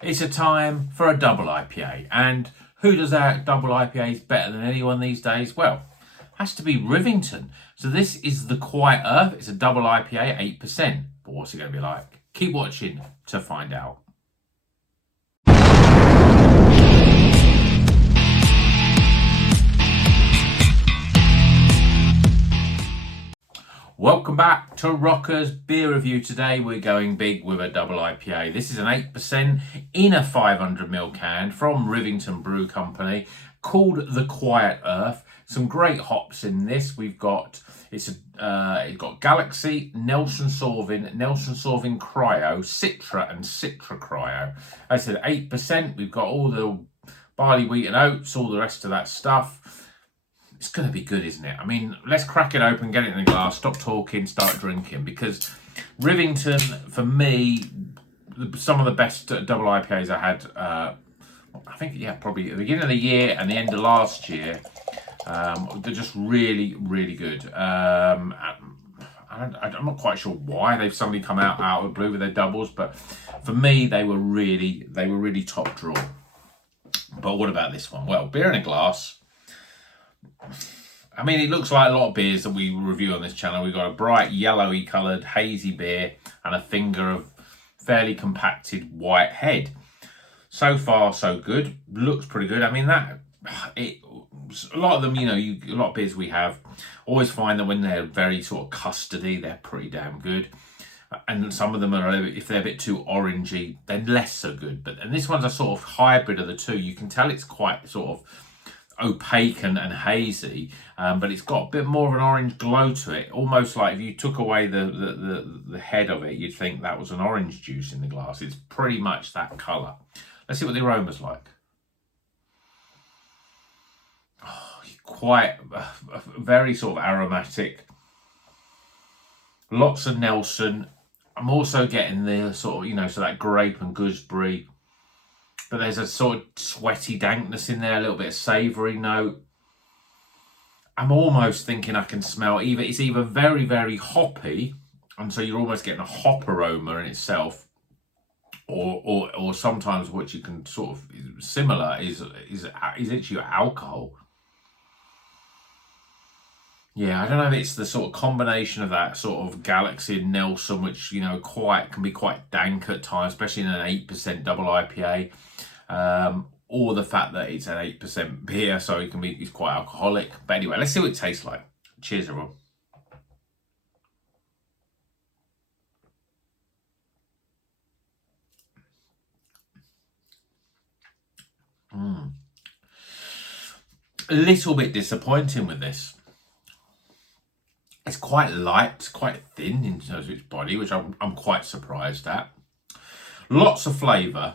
It's a time for a double IPA. And who does our double IPAs better than anyone these days? Well, has to be Rivington. So this is the Quiet Earth. It's a double IPA, 8%. But what's it going to be like? Keep watching to find out. Welcome back to Rocker's Beer Review. Today we're going big with a double IPA. This is an 8% in a 500ml can from Rivington Brew Company called the Quiet Earth. Some great hops in this. We've got it's got Galaxy, Nelson Sauvin Cryo, Citra and Citra Cryo. As I said, 8%. We've got all the barley, wheat and oats, all the rest of that stuff. It's going to be good, isn't it? I mean, let's crack it open, get it in the glass, stop talking, start drinking. Because Rivington, for me, some of the best double IPAs I had, I think, yeah, probably at the beginning of the year and the end of last year. They're just really, really good. I'm not quite sure why they've suddenly come out of the blue with their doubles, but for me, they were really top draw. But what about this one? Well, beer in a glass. I mean, it looks like a lot of beers that we review on this channel. We've got a bright yellowy coloured hazy beer and a finger of fairly compacted white head. So far, so good. Looks pretty good. I mean, a lot of them, a lot of beers we have, always find that when they're very sort of custardy, they're pretty damn good. And some of them are, if they're a bit too orangey, they're less so good. And this one's a sort of hybrid of the two. You can tell it's quite sort of opaque and hazy, but it's got a bit more of an orange glow to it, almost like if you took away the head of it, you'd think that was an orange juice in the glass. It's pretty much that colour. Let's see what the aroma's like. Oh, quite very sort of aromatic, lots of Nelson. I'm also getting the sort of, so that grape and gooseberry, but there's a sort of sweaty dankness in there, a little bit of savoury note. I'm almost thinking I can smell it's either very, very hoppy, and so you're almost getting a hop aroma in itself, or sometimes what you can sort of similar is actually alcohol. Yeah, I don't know if it's the sort of combination of that sort of Galaxy and Nelson, which, can be quite dank at times, especially in an 8% double IPA, or the fact that it's an 8% beer, so it's quite alcoholic. But anyway, let's see what it tastes like. Cheers, everyone. A little bit disappointing with this. It's quite light, quite thin in terms of its body, which I'm quite surprised at. Lots of flavour,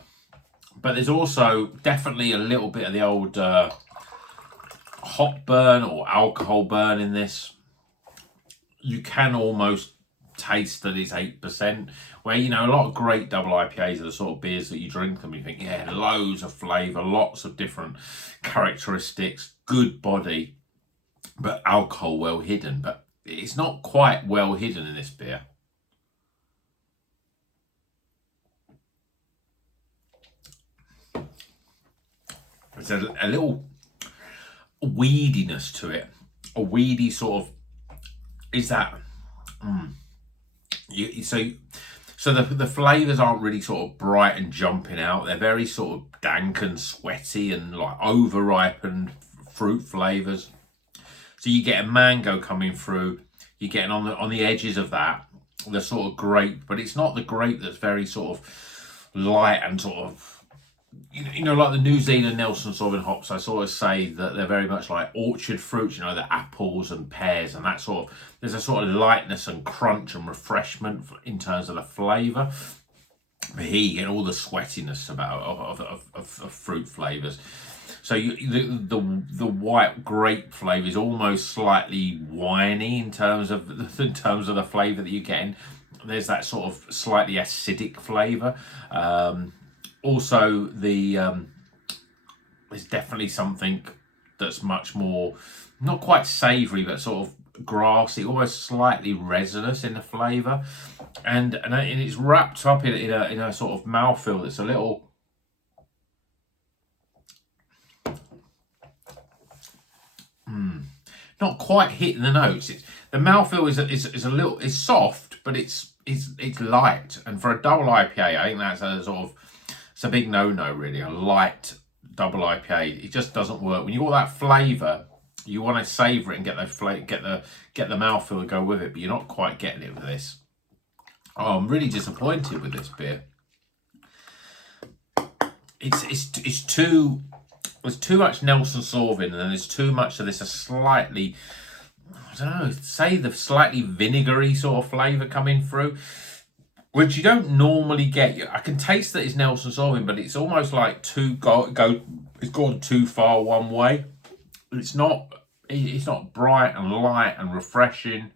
but there's also definitely a little bit of the old hop burn or alcohol burn in this. You can almost taste that it's 8%, where, a lot of great double IPAs are the sort of beers that you drink them, you think, yeah, loads of flavour, lots of different characteristics, good body, but alcohol well hidden. But it's not quite well hidden in this beer. There's a little weediness to it. A weedy sort of, is that, so the flavours aren't really sort of bright and jumping out. They're very sort of dank and sweaty and like over-ripened fruit flavours. So you get a mango coming through. You're getting on the edges of that, the sort of grape, but it's not the grape that's very sort of light and sort of, like the New Zealand Nelson Sauvin hops. I sort of say that they're very much like orchard fruits, the apples and pears and that sort of. There's a sort of lightness and crunch and refreshment in terms of the flavour. But here you get all the sweatiness of fruit flavours. So the white grape flavour is almost slightly winey in terms of the flavour that you're getting. There's that sort of slightly acidic flavour. Also, there's definitely something that's much more, not quite savoury, but sort of grassy, almost slightly resinous in the flavour, and it's wrapped up in a sort of mouthfeel that's a little not quite hitting the notes. The mouthfeel is a little, it's soft, but it's light. And for a double IPA, I think that's a sort of, it's a big no-no really. A light double IPA, it just doesn't work. When you got that flavour, you want to savour it and get the mouthfeel to go with it, but you're not quite getting it with this. Oh, I'm really disappointed with this beer. There's too much Nelson Sauvin, and then there's too much of this a slightly, I don't know, say the slightly vinegary sort of flavour coming through, which you don't normally get. I can taste that it's Nelson Sauvin, but it's almost like it's gone too far one way. It's not bright and light and refreshing.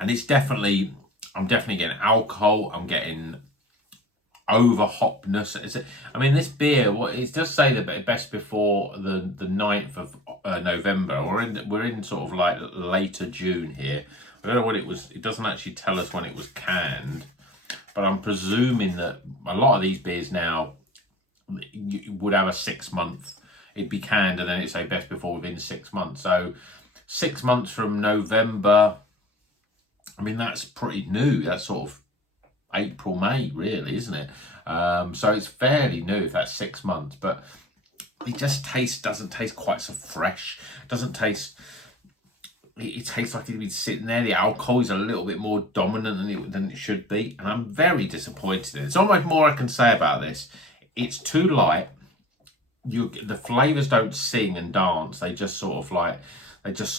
And it's definitely, I'm definitely getting alcohol. I'm getting over hopness. I mean, this beer, it does say that best before the 9th of November. We're in sort of like later June here. I don't know what it was. It doesn't actually tell us when it was canned, but I'm presuming that a lot of these beers now would have a 6 month. It'd be canned and then it'd say best before within 6 months. So 6 months from November. I mean, that's pretty new. That's sort of April, May, really, isn't it? So it's fairly new if that's 6 months, but it just doesn't taste quite so fresh. It tastes like it's been sitting there. The alcohol is a little bit more dominant than it should be, and I'm very disappointed in it. There's almost more I can say about this. It's too light. The flavours don't sing and dance. They just sort of it's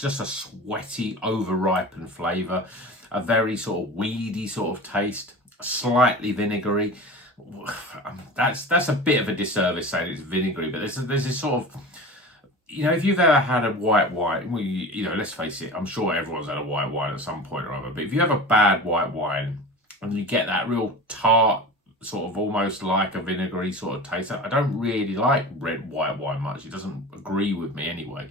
just a sweaty, over-ripened flavour, a very sort of weedy sort of taste, slightly vinegary. That's a bit of a disservice saying it's vinegary, but there's this sort of, if you've ever had a white wine, well, let's face it, I'm sure everyone's had a white wine at some point or other, but if you have a bad white wine and you get that real tart, sort of almost like a vinegary sort of taste. I don't really like white wine much. It doesn't agree with me anyway.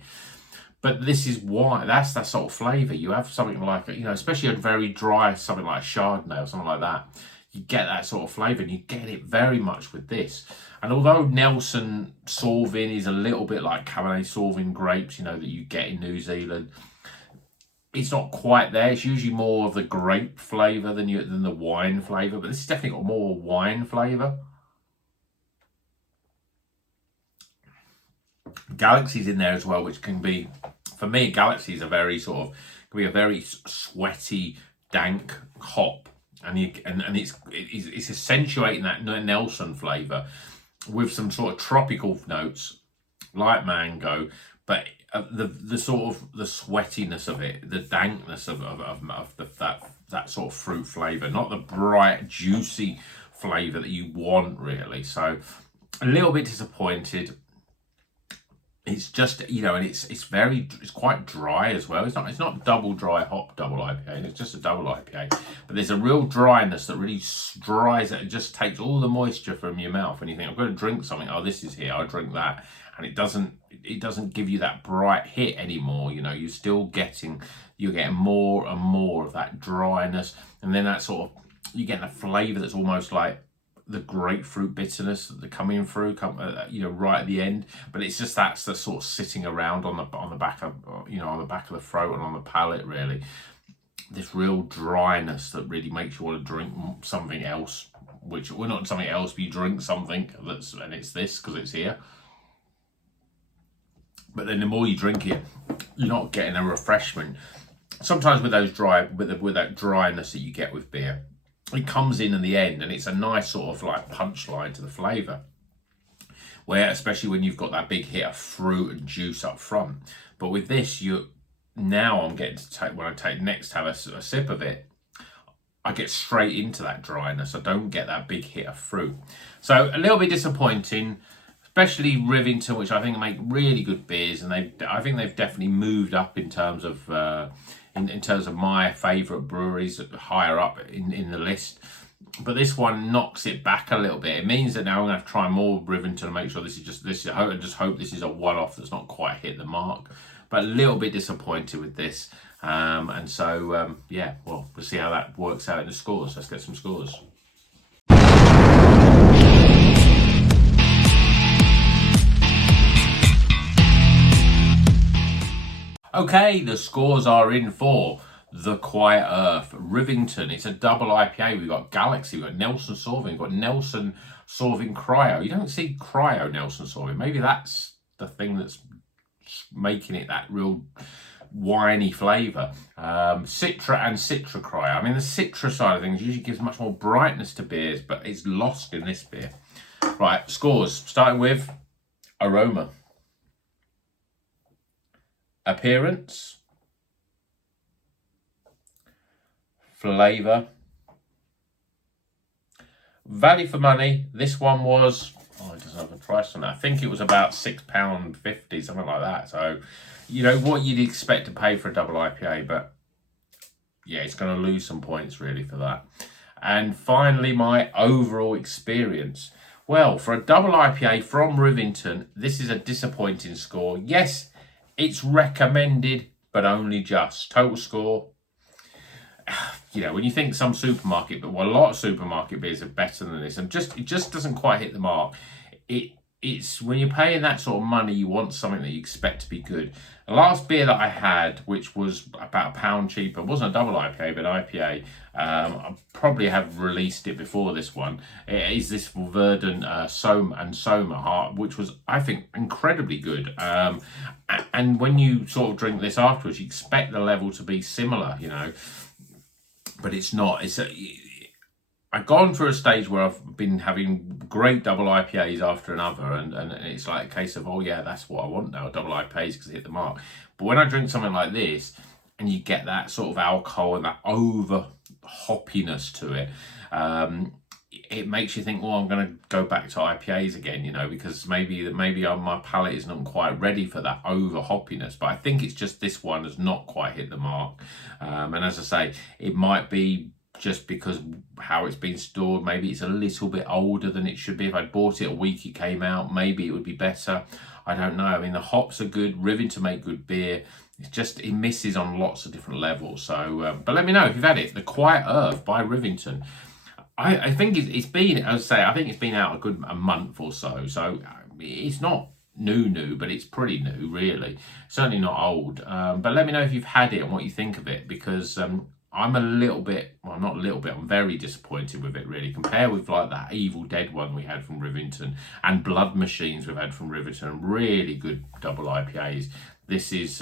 But this is why, that's that sort of flavour. You have something like, especially a very dry, something like a Chardonnay or something like that. You get that sort of flavour, and you get it very much with this. And although Nelson Sauvin is a little bit like Cabernet Sauvin grapes, that you get in New Zealand, it's not quite there. It's usually more of the grape flavour than the wine flavour, but this has definitely got more wine flavour. Galaxy's in there as well, which can be, for me, Galaxy is a very sweaty, dank hop, and it's accentuating that Nelson flavour with some sort of tropical notes like mango, but the sort of the sweatiness of it, the dankness of that sort of fruit flavour, not the bright, juicy flavour that you want really. So a little bit disappointed. It's just, and it's quite dry as well. It's not double dry hop double IPA. It's just a double IPA, but there's a real dryness that really dries it. It just takes all the moisture from your mouth, and you think, I'm going to drink something. Oh, this is here. I'll drink that, and it doesn't give you that bright hit anymore. You're getting more and more of that dryness, and then that sort of, you get a flavour that's almost like the grapefruit bitterness that coming through, right at the end. But it's just that's the sort of sitting around on the back of the throat and on the palate really. This real dryness that really makes you want to drink something else, which we're not something else, but you drink something and it's this because it's here. But then the more you drink it, you're not getting a refreshment. Sometimes with those with that dryness that you get with beer, it comes in the end, and it's a nice sort of like punchline to the flavour. Where, especially when you've got that big hit of fruit and juice up front. But with this, I'm getting to take, when I take next have a sip of it, I get straight into that dryness. I don't get that big hit of fruit. So a little bit disappointing, especially Rivington, which I think make really good beers, and I think they've definitely moved up in terms of in terms of my favourite breweries, higher up in the list. But this one knocks it back a little bit. It means that now I'm going to have to try more Rivington and make sure I just hope this is a one-off that's not quite hit the mark. But a little bit disappointed with this. And so, we'll see how that works out in the scores. Let's get some scores. Okay, the scores are in for the Quiet Earth Rivington. It's a double IPA. We've got Galaxy, we've got Nelson Sauvin, we've got Nelson Sauvin Cryo. You don't see Cryo Nelson Sauvin. Maybe that's the thing that's making it that real winey flavour. Citra and Citra Cryo. I mean, the Citra side of things usually gives much more brightness to beers, but it's lost in this beer. Right, scores. Starting with aroma. Appearance. Flavour. Value for money. This one was, it doesn't have a price on that. I think it was about £6.50, something like that. So, you know, what you'd expect to pay for a double IPA, but yeah, it's going to lose some points really for that. And finally, my overall experience. Well, for a double IPA from Rivington, this is a disappointing score. Yes, it's recommended, but only just. Total score, you know, when you think some supermarket, but a lot of supermarket beers are better than this, and it just doesn't quite hit the mark. It's when you're paying that sort of money, you want something that you expect to be good. The last beer that I had, which was about £1 cheaper, wasn't a double IPA, but IPA. I probably have released it before this one. It is this Verdant Soma, which was, I think, incredibly good. And when you sort of drink this afterwards, you expect the level to be similar, you know, but it's not. I've gone through a stage where I've been having great double IPAs after another, and it's like a case of, oh yeah, that's what I want now, double IPAs, because they hit the mark. But when I drink something like this, and you get that sort of alcohol and that over hoppiness to it, it makes you think, well, I'm going to go back to IPAs again, you know, because maybe my palate is not quite ready for that over hoppiness. But I think it's just this one has not quite hit the mark. And as I say, it might be just because how it's been stored. Maybe it's a little bit older than it should be. If I'd bought it a week it came out, maybe it would be better. I don't know. I mean, the hops are good. Rivington make good beer. It's just, it misses on lots of different levels. So, but let me know if you've had it. The Quiet Earth by Rivington. I think it's been, as I say, I think it's been out a month or so. So it's not new, but it's pretty new, really. Certainly not old. But let me know if you've had it and what you think of it, because I'm a little bit, well, not a little bit, I'm very disappointed with it, really. Compared with like that Evil Dead one we had from Rivington and Blood Machines we've had from Rivington, really good double IPAs. This is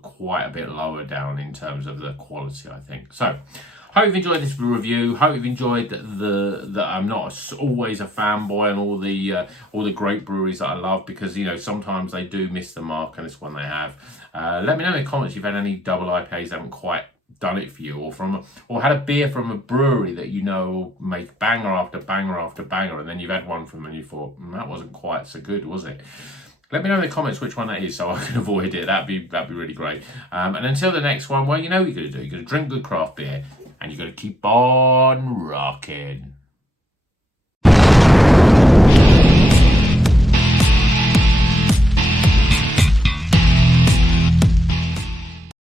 quite a bit lower down in terms of the quality, I think. So, hope you've enjoyed this review. Hope you've enjoyed that I'm not always a fanboy on all the great breweries that I love, because, you know, sometimes they do miss the mark, and this one they have. Let me know in the comments if you've had any double IPAs that haven't quite done it for you, or had a beer from a brewery that you know make banger after banger after banger, and then you've had one from them and you thought, that wasn't quite so good, was it? Let me know in the comments which one that is so I can avoid it. That'd be really great. And until the next one, well, you know what you're going to do. You're going to drink good craft beer, and you're going to keep on rocking.